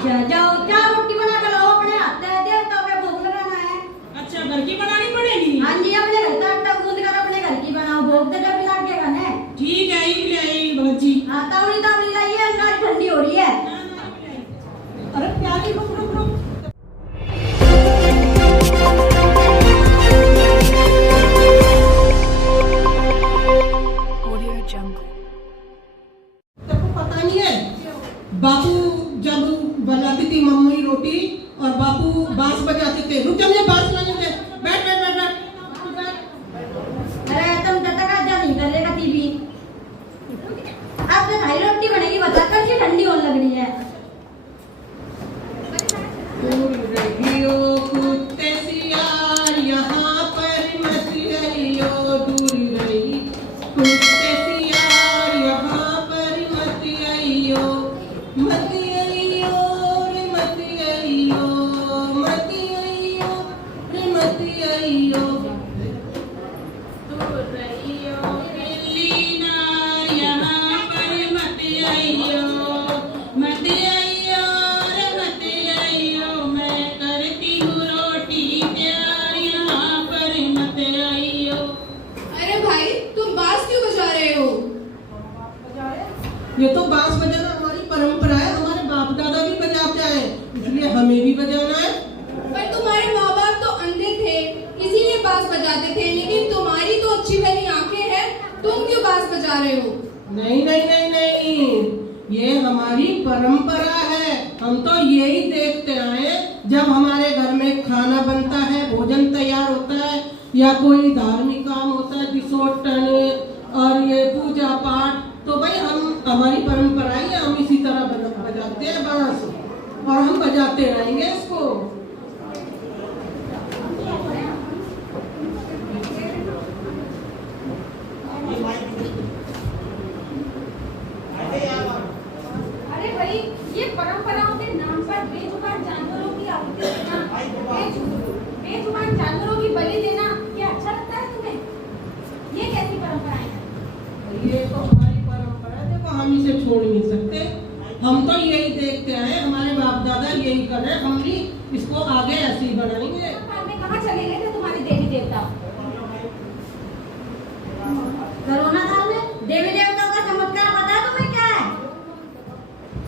जाओ क्या रोटी बना कर लाओ अपने हाथ से, देवता का भोग लगाना है। अच्छा, घर की बनानी पड़ेगी? हाँ जी, अपने घर का आटा गूंद कर अपने घर की बनाओ, भोग दे पिला के खाने। ठीक है, ये ले आई भगत जी। हाँ, तावड़ी तावड़ी लाइए, अंदर ठंडी हो रही है। अरे प्यारी, रुक रुक रुक। तेको पता नहीं है, बापू जब बनाती थी मम्मी रोटी और बापू बांस बजाते थे। रुक जा, मुझे बांस लाने दे। बैठ बैठ बैठ बैठ। अरे तुम तब तक आजा नहीं कर लेगा टीवी। आपने भाई रोटी बनेगी, बता कर ये ठंडी होने लग रही है। दूर रहियो कुत्ते सियार, यहाँ पर मत रहियो। दूर रही कुत्ते सियार, यहाँ पर मत रहियो। मत रहियो रे मत रहियो, मत रहियो रे मत रहियो। दूर रहियो बिल्ली नार, यहाँ पर मत रहियो। मत रहियो रे मत रहियो, मैं करती हूँ रोटी प्यार, यहाँ पर मत रहियो। अरे भाई, तुम बांस क्यों बजा रहे हो? ये तो बांस बजाना हमारी परंपरा है, हमारे बाप दादा भी बजाते हैं, इसलिए हमें भी बजाना है। पर तुम्हारे माँ बाप तो अंधे थे, इसीलिए बांस बजाते थे, लेकिन तुम्हारी तो अच्छी भली आंखें हैं, तुम क्यों बांस बजा रहे हो? नहीं नहीं नहीं नहीं, ये हमारी परंपरा है। हम तो यही देखते आए, जब हमारे घर में खाना बनता है, भोजन तैयार होता है, या कोई धार्मिक काम होता है, विसर्जन और ये पूजा पाठ, तो भाई हमारी परंपरा है, हम इसी तरह बजाते हैं बांस, और हम बजाते रहेंगे इसको। अरे भाई, ये परंपराओं के नाम पर बेजुबान जानवरों की आहुति देना, बेजुबान जानवरों की बलि देना, ये अच्छा लगता है तुम्हें? ये कैसी परंपराएं हैं? ये तो हमारी परंपरा है, देखो हम इसे छोड़ नहीं सकते। हम तो यही देखते आए, हमारे बाप दादा यही कर रहे, हम भी इसको आगे ऐसे ही बढ़ाएंगे। कहाँ चले गए थे तुम्हारे देवी देवता? कोरोना काल में देवी देवताओं का चमत्कार पता है तुम्हें क्या है?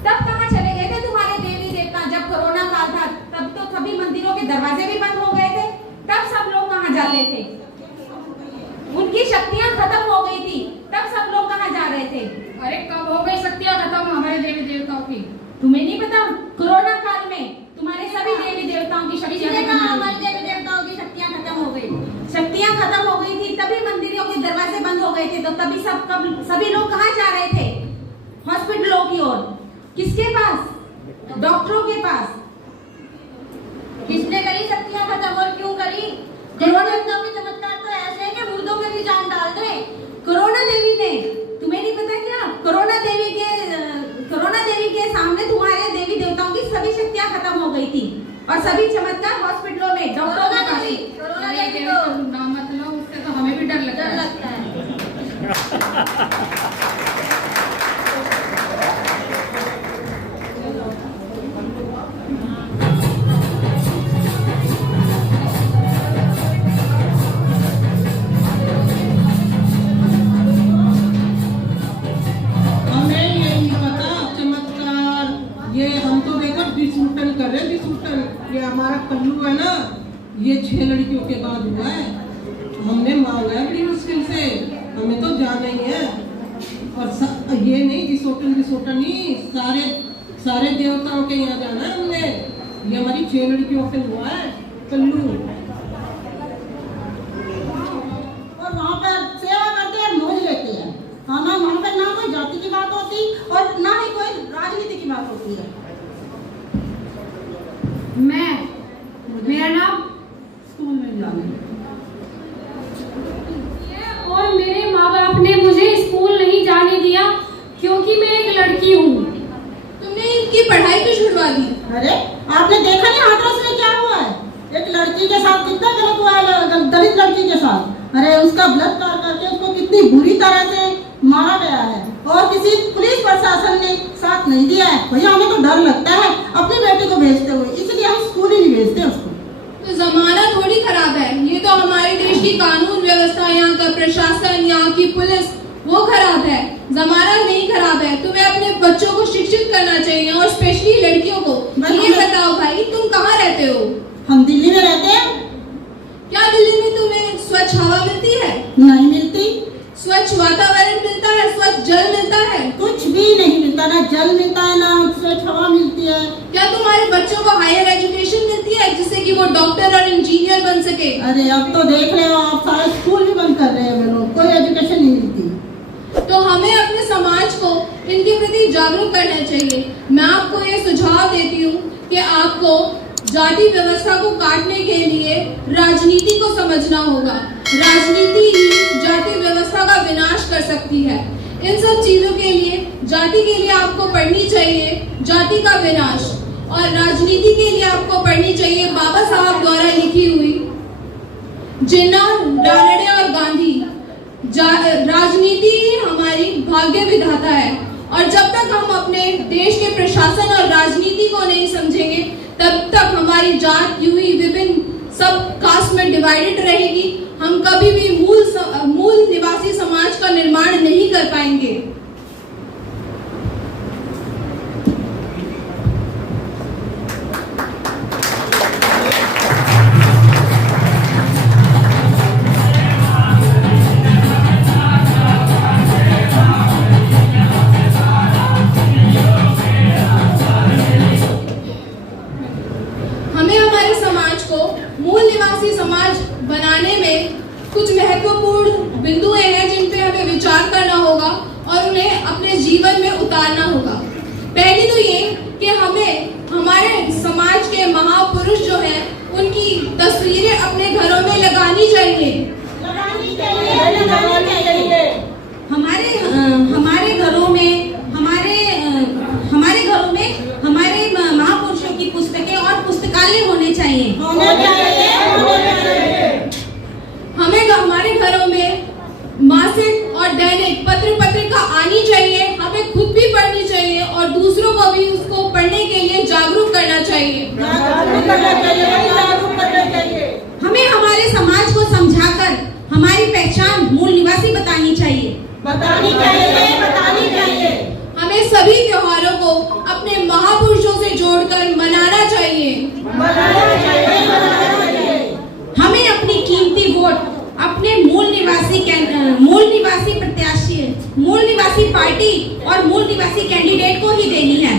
तब कहाँ चले गए थे तुम्हारे देवी देवता? जब कोरोना काल था तब तो सभी मंदिरों के दरवाजे भी बंद हो गए थे, तब सब लोग कहाँ जाते थे? उनकी शक्तियाँ खत्म हो गई थी, तब सब लोग कहाँ जा रहे थे? अरे कब हो गई शक्तियाँ खत्म हमारे देवी देवताओं की? तुम्हें नहीं पता? कोरोना काल में तुम्हारे सभी देवी देवताओं की शक्तियाँ हमारे देवी देवताओं की शक्तियाँ खत्म हो गई। शक्तियाँ खत्म हो गई थी, तभी मंदिरों के दरवाजे बंद हो गए थे, तो तभी सभी लोग कहाँ जा रहे थे? हॉस्पिटलों की ओर। किसके पास? डॉक्टरों के पास। किसने करी शक्तियाँ खत्म और क्यों करी? कोरोना देवताओं के चमत्कार तो ऐसे है कि मुर्दों में भी जान डाल दे। कोरोना देवी ने, तुम्हें नहीं पता क्या? कोरोना देवी के सामने तुम्हारे देवी देवताओं की सभी शक्तियाँ खत्म हो गई थी, और सभी चमत्कार हॉस्पिटलों में डॉक्टरों के पास। कोरोना देवी तो नाम मत लो, उससे तो हमें भी डर लगता है। हमें ये नहीं पता चमत्कार, ये हम तो देखो विसूटन कर रहे हैं, विसूटन। ये हमारा कल्लू है ना, ये 6 लड़कियों के बाद हुआ है, हमने मांगा है बड़ी मुश्किल से, हमें तो जाना ही है। और ये नहीं विसूटन नहीं, सारे देवताओं के यहाँ जाना है हमने। ये हमारी 6 लड़कियों पे हुआ है कल्लू। और वहाँ पर सेवा करते हैं, मौज लेते हैं। हाँ ना, वहाँ पर ना कोई जाति की बात होती और ना ही कोई राजनीति की बात होती है। मेरा नाम स्कूल में जाने और मेरे माँ बाप ने मुझे स्कूल नहीं जाने दिया क्योंकि मैं एक लड़की हूँ। तुमने इनकी पढ़ाई क्यों छुड़वा दी? अरे आपने देखा नहीं हाथरस में क्या हुआ है? एक लड़की के साथ कितना गलत हुआ है, दलित लड़की के साथ। अरे उसका बलात्कार करके उसको कितनी बुरी तरह से मारा गया है, और किसी पुलिस प्रशासन ने साथ नहीं दिया है। भैया हमें तो डर लगता है, अपनी तो हमारे देश की कानून व्यवस्था, यहाँ का प्रशासन, यहाँ की पुलिस वो खराब है, जमाना नहीं खराब है। तुम्हें अपने बच्चों को शिक्षित करना चाहिए और स्पेशली लड़कियों को। ये बताओ भाई, तुम कहाँ रहते हो? हम दिल्ली में रहते हैं। क्या दिल्ली में तुम्हें स्वच्छ हवा मिलती है? नहीं मिलती। स्वच्छ वातावरण मिलता है? स्वच्छ जल मिलता है? कुछ भी नहीं मिलता, ना जल मिलता है, ना स्वच्छ हवा मिलती है। क्या तुम्हारे बच्चों को हायर एजुकेशन मिलती है जिससे कि वो डॉक्टर और इंजीनियर बन सके? अरे अब तो देख रहे हो आप, सारे स्कूल भी बंद कर रहे हैं वे लोग, कोई एजुकेशन नहीं मिलती। तो हमें अपने समाज को इनके प्रति जागरूक करना चाहिए। मैं आपको ये सुझाव देती हूँ कि आपको जाति व्यवस्था को काटने के लिए राजनीति को समझना होगा। राजनीति ही जाति व्यवस्था का विनाश कर सकती है। इन सब चीजों के लिए, जाति के लिए आपको पढ़नी चाहिए जाति का विनाश, और राजनीति के लिए आपको पढ़नी चाहिए बाबा साहब द्वारा लिखी हुई जिन्ना, रानडे और गांधी। राजनीति ही हमारी भाग्य विधाता है, और जब तक हम अपने देश के प्रशासन और राजनीति को नहीं समझेंगे तब तक हमारी जात यूं ही विभिन्न सब कास्ट में डिवाइडेड रहेगी। हम कभी भी मूल निवासी समाज का निर्माण नहीं कर पाएंगे। हमें हमारे समाज को मूल निवासी समाज बनाने में कुछ महत्वपूर्ण बिंदुएं हैं जिन पे हमें विचार करना होगा और उन्हें अपने जीवन में उतारना होगा। पहली तो ये कि हमें हमारे समाज के महापुरुष जो हैं उनकी तस्वीरें अपने घरों में लगानी चाहिए। हमारे घरों में हमारे महापुरुषों की पुस्तकें और पुस्तकालय होने चाहिए। हमें हमारे घरों में मासिक और दैनिक पत्र पत्रिका आनी चाहिए। हमें खुद भी पढ़नी चाहिए और दूसरों को भी उसको पढ़ने के लिए जागरूक करना चाहिए। हमें हमारे समाज को समझाकर हमारी पहचान मूल निवासी बतानी चाहिए। हमें सभी त्योहारों को अपने महापुरुषों से जोड़कर मनाना चाहिए। हमें अपनी कीमती वोट अपने मूल निवासी प्रत्याशी, मूल निवासी पार्टी और मूल निवासी कैंडिडेट को ही देनी है।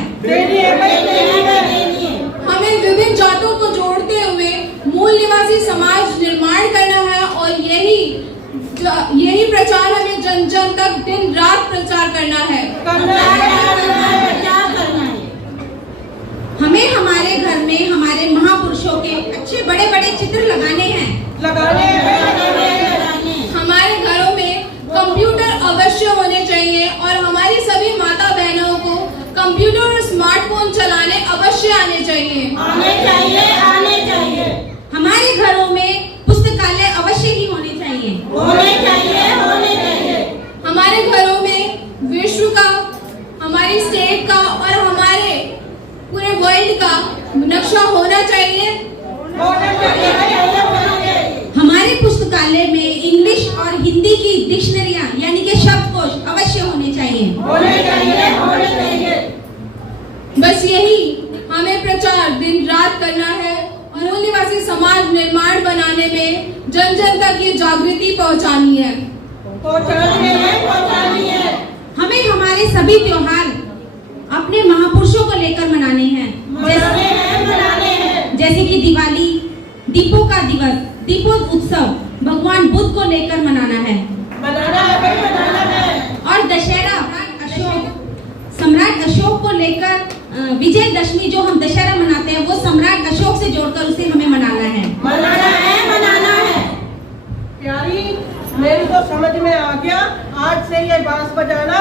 हमें विभिन्न जातों को जोड़ते हुए मूल निवासी समाज निर्माण करना है और यही प्रचार हमें जन जन तक दिन रात प्रचार करना है। हमें हमारे घर में हमारे महापुरुषों के अच्छे बड़े बड़े चित्र लगाने हैं। हमारे घरों में कंप्यूटर अवश्य होने चाहिए और हमारी सभी माता बहनों को कंप्यूटर और स्मार्टफोन चलाने अवश्य आने चाहिए। हमारे घरों में पुस्तकालय अवश्य ही होने चाहिए। हमारे घरों में विश्व का, हमारी स्टेट का और हमारे पूरे वर्ल्ड का नक्शा होना चाहिए। हमारे पुस्तकालय में इंग्लिश और हिंदी की डिक्शनरियां यानी कि शब्दकोश अवश्य होने चाहिए। बस यही हमें प्रचार दिन रात करना है और मूल निवासी समाज निर्माण बनाने में जन जन तक ये जागृति पहुंचानी है। हमें हमारे सभी त्योहार अपने महापुरुषों को लेकर मनाने हैं। जैसे कि दिवाली, दीपों का दिवस, दीपोत्सव भगवान बुद्ध को लेकर मनाना है। और दशहरा सम्राट अशोक को लेकर विजयदशमी जो हम दशहरा मनाते हैं वो सम्राट अशोक से जोड़कर उसे हमें मनाना है। प्यारी, मेरी तो समझ में आ गया, आज से ये बांस बजाना